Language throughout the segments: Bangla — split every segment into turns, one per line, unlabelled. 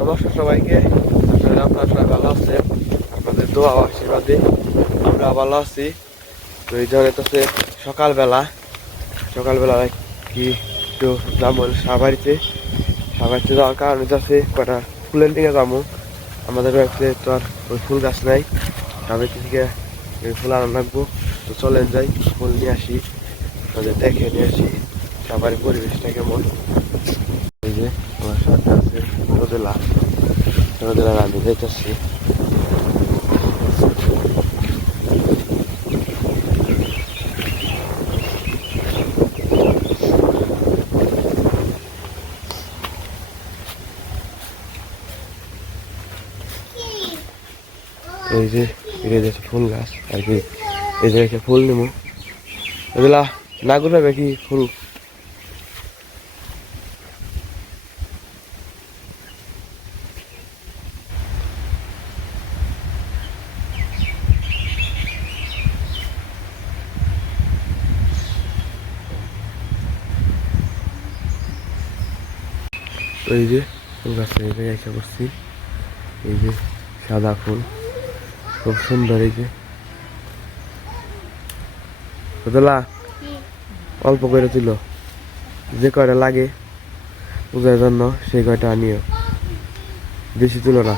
নমস্কার সবাইকে। আসলে আপনারা সবাই ভালো আছেন। আপনাদের দোয়া আশীর্বাদে আমরা ভালো আছি। তো এই সে সকালবেলা সকালবেলা কি একটু যাব সাবাড়িতে সাবাড়িতে যাওয়ার কারণ হচ্ছে কটা ফুলের দিকে যাব। আমাদের বাড়িতে তো আর ওই ফুল গাছ নাই। সাবাড়িতে থেকে ওই ফুল আনা লাগবো। তো চলেন যাই, ফুল নিয়ে আসি। তাদের দেখে নিয়ে আসি সাবাড়ির পরিবেশটা কেমন। এই যে, আমার আছে রোদেলা রোদেলা আমি যাইতেছি এই যে এটা যে ফুল গাছ আর কি এই যে ফুল নিমু রোদেলা না করবে কি ফুল এই যে, ফুল গাছের এই জায়গায় এসে করছি। এই যে সাদা ফুল, খুব সুন্দর এই যে। বুঝলা অল্প করে তুলো। যে কয়টা লাগে পূজার জন্য, সেই কয়টা আনিও। বেশি তুলো না,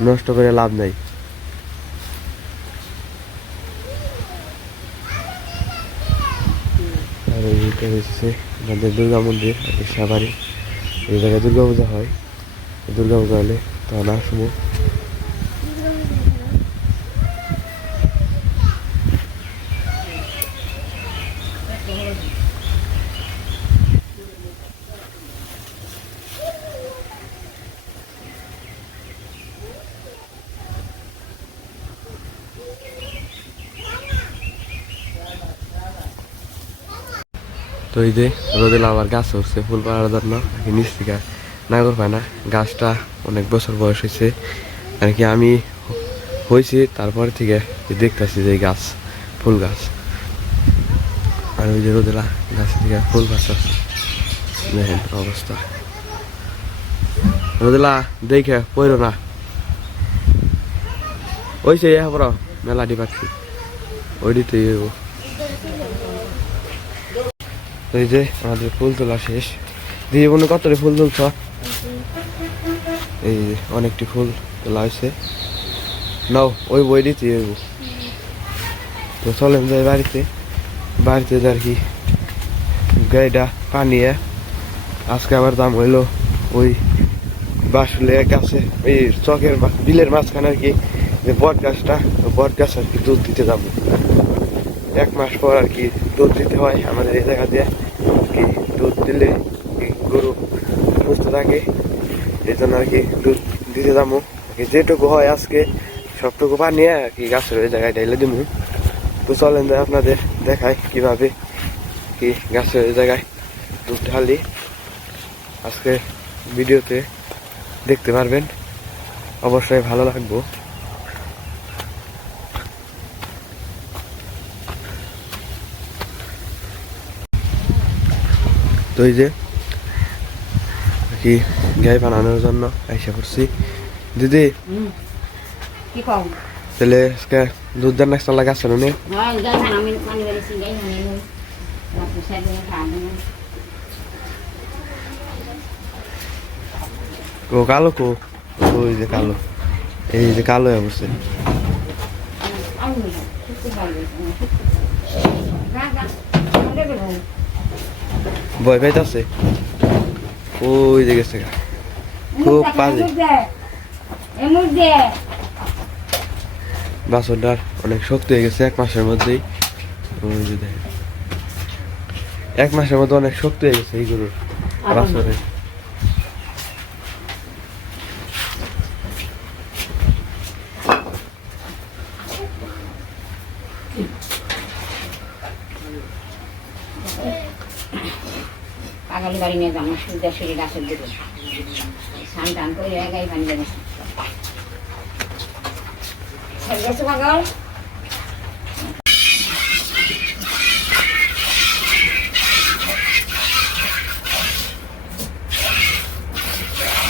নষ্ট করে লাভ নাই। আর এইটা হচ্ছে আমাদের দুর্গা মন্দির সাবারি এই জায়গায় দুর্গা পূজা হয়। দুর্গা পূজা হলে তখন আসব তো এই যে রোদে আবার গাছ উঠছে ফুল পাড়ার জন্য নিচ থেকে নাগর পায় না। গাছটা অনেক বছর বয়স হয়েছে। আর কি আমি হয়েছি, তারপর থেকে দেখতেছি যে গাছ, ফুল গাছ। আর ওই যে রোদেলা গাছ থেকে ফুল গাছ আছে দেখেন অবস্থা। রোদেলা দেখে পড়ো না। ওই সে মেলাটি পাচ্ছি। ওইটিতে তো এই যে আমাদের ফুল তোলা শেষ। দিয়ে বোন কতটি ফুল তুলছ? এই যে অনেকটি ফুল তোলা হয়েছে। নাও, ওই বই দিতে হইব। তো চলেন যাই বাড়িতে। বাড়িতে আর কি গাড়িটা পানিয়ে আজকে আবার দাম হইল ওই বাসুলে গাছে ওই চকের বিলের মাঝখানে আর কি যে বট গাছটা বট গাছ আর কি দুধ দিতে যাব। এক মাস পর আর কি দুধ দিতে হয় আমাদের এই জায়গা দিয়ে। কি দুধ দিলে গরু সুস্থ থাকে এই জন্য আর কি দুধ দিতে যাব। যেটুকু হয় আজকে, সবটুকু বানিয়ে আর কি গাছের ওই জায়গায় ঢেলে দিব। তো চলেন আপনাদের দেখায় কীভাবে কি গাছের ওই জায়গায় দুধ ঢালি। আজকে ভিডিওতে দেখতে পারবেন। অবশ্যই ভালো লাগবো। তো এই যে কি গাই বানানোর জন্য আইসা করছি দিদি।
কি
তাহলে আজকে দুধ দেন নাস্তা লাগা আছে নে
হয় খাওয়া
ও কালো কো? ওই যে কালো। এই যে কালো হয়ে
আমি শুকতে পারবে গা গা আমাদের দেবো
ভয় পাইতেছে ওই যে গেছে খুব বাজে বাসনটার অনেক শক্তি হয়ে গেছে এক মাসের মধ্যেই। ওই যে দেখেন। এক মাসের মধ্যে অনেক শক্তি হয়ে গেছে এই গরুর বাছরে
পাগালি বাড়ি নিয়ে যাব সুবিধা শরীর গাছের দিকে। স্নান টান করে গাই পানি গেছে পাগল?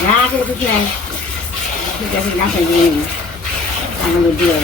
না কিছু নাই আছে গাছের দিয়ে আমাদের দিয়ে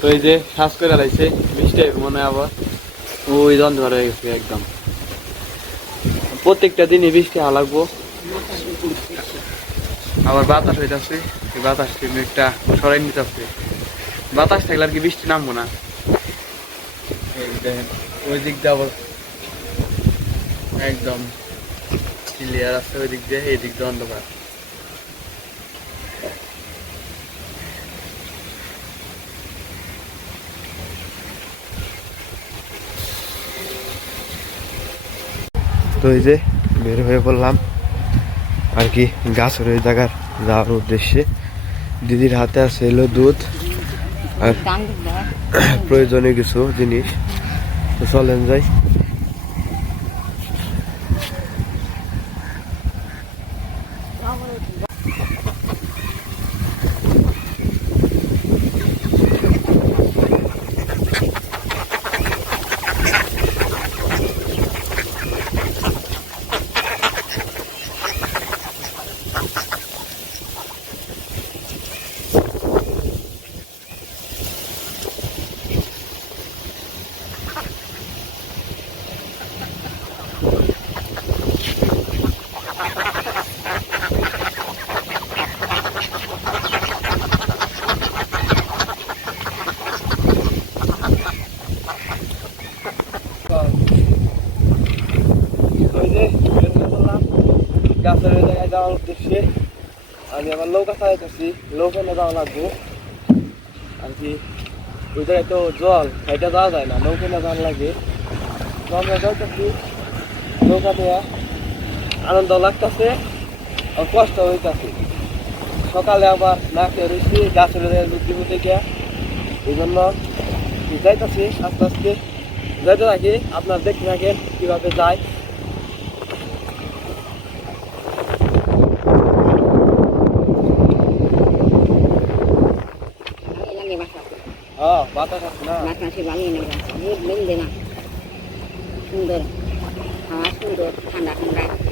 তো এই যে শ্বাস করে লাইছে, বৃষ্টি মনে হয় আবার। ওই ধর হয়ে গেছে একদম। প্রত্যেকটা দিনই বৃষ্টি হওয়া লাগবো। আবার বাতাস হইতাছে, এই বাতাস একটা সরাই নিতেছে। বাতাস থাকলে আর কি বৃষ্টি নামবো না। ওই দিক দিয়ে আবার একদম ক্লিয়ার আছে, ওই দিক দিয়ে, এই দিক দিয়ে অন্ধকার।
তো এই যে বের হয়ে পড়লাম। আর কি গাছের ওই জায়গার যাওয়ার উদ্দেশ্যে। দিদির হাতে আছে এলো দুধ আর প্রয়োজনীয় কিছু জিনিস। তো চলেন যাই।
নৌকা চালাইতেছি নৌকা নিয়ে যাওয়া লাগবো। আর কি ওই জায়গায় তো জল এটা যাওয়া যায় না নৌকা নিয়ে যাওয়ার লাগে। তো আমরা যাইতেছি নৌকা নিয়ে আনন্দ লাগতেছে আর কষ্ট হইতাছে। সকালে আবার না খেয়ে রয়েছি গাছের দুধ দিব থেকে এই জন্য যাইতেছি আস্তে আস্তে। যাইতে থাকি, আপনার দেখতে থাকেন কীভাবে যায়
লাগে বাসা
হ্যাঁ বাতাস আছে না
বাসা সে বানিয়ে নেবে দুধ বেঁধে না সুন্দর হাওয়া সুন্দর ঠান্ডা ঠান্ডা
একটা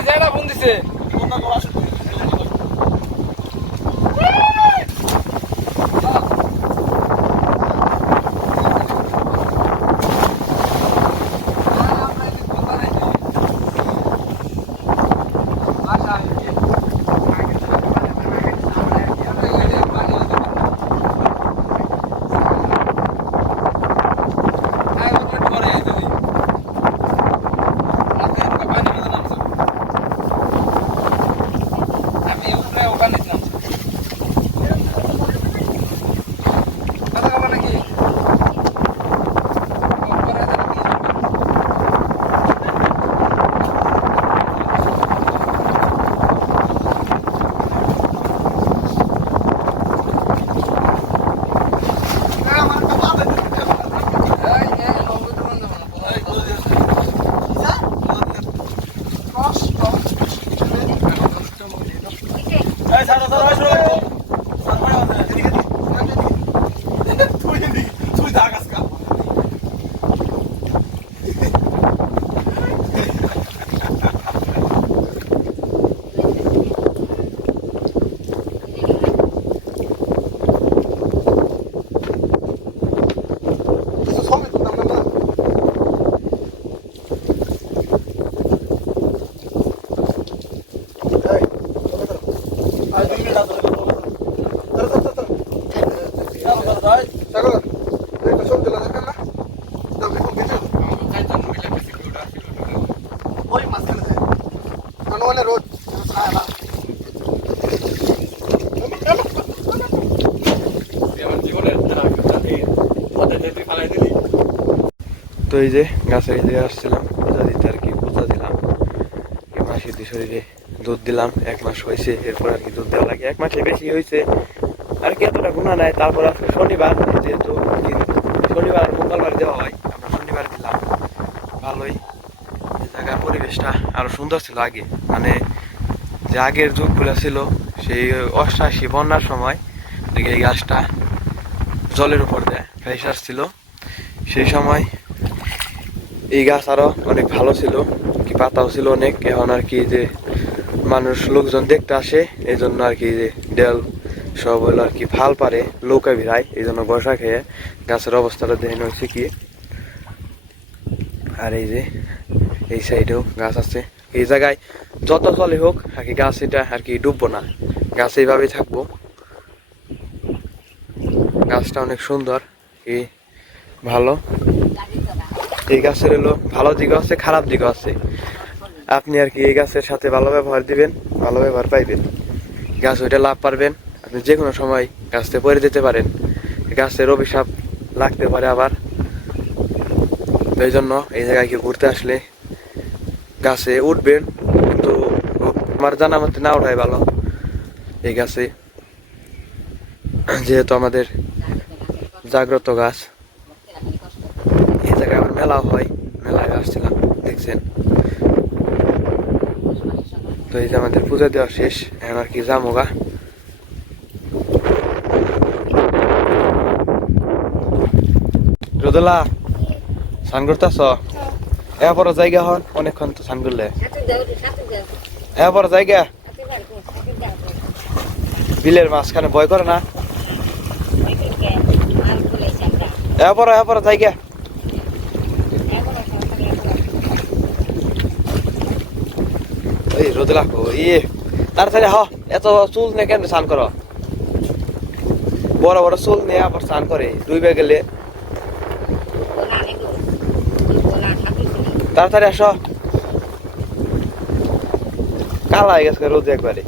জায়গাটা
ফোন দিছে
তো এই যে এই আসছিলাম পূজা দিতে আর কি পূজা দিলাম। মাসের শরীরে দুধ দিলাম, এক মাস হয়েছে, এরপর আর কি দুধ দেওয়া লাগে। এক মাসে বেশি হয়েছে, আর কি এতটা গুণা নাই। তারপর আজকে শনিবার, যেহেতু শনিবার আর মঙ্গলবার দেওয়া হয়, আমরা শনিবার দিলাম। ভালোই জায়গার পরিবেশটা আরও সুন্দর ছিল আগে। মানে যে আগের যুগগুলো ছিল, সেই অষ্টাশি বন্যার সময়, দেখে এই গাছটা জলের উপর দেয় ফ্রেশ ছিল। সেই সময় এই গাছ আরও অনেক ভালো ছিল, কি পাতাও ছিল অনেক। এখন আর কি যে মানুষ, লোকজন দেখতে আসে এই জন্য আর কি দেয়াল সব হলো আর কি ভালো পারে লৌকা ভিড়ায় এই জন্য বসা খেয়ে গাছের অবস্থাটা দেখে হয়েছে কি। আর এই যে, এই সাইডেও গাছ আছে। এই জায়গায় যত জলে হোক, আর কি গাছ এটা আর কি ডুববো না। গাছ এইভাবেই থাকব। গাছটা অনেক সুন্দর এই ভালো। এই গাছের হলো ভালো দিকও আছে, খারাপ দিকও আছে। আপনি আর কি এই গাছের সাথে ভালো ব্যবহার দিবেন, ভালো ব্যবহার পাইবেন। গাছ ওইটা লাভ পারবেন। আপনি যে কোনো সময় গাছতে পরে দিতে পারেন। গাছের অভিশাপ লাগতে পারে আবার। এই জন্য এই জায়গায় কেউ ঘুরতে আসলে গাছে উঠবেন, কিন্তু আমার জানা মতে না ওঠাই ভালো। এই গাছে যেহেতু আমাদের জাগ্রত গাছ, এই জায়গায় আবার মেলাও হয়, মেলায় আসছিলাম, দেখছেন। তো এই যে আমাদের পূজা দেওয়া শেষ এখন আর কি জামোগা রোদলা স্নান করতেছ? এ বড় জায়গা হন অনেকক্ষণ তো স্নান করলে। এ বড় জায়গা? বিলের মাঝখানে ভয় করে না? এ বড় এ বড় জায়গা। লাগো ইয়ে হ, এত চুল নিয়ে কেন স্নান করো? বড় বড় চুল নিয়ে আবার স্নান করে দুই বে গেলে। তাড়াতাড়ি আসো। কালা হয়ে গেছে রোদ একবারে।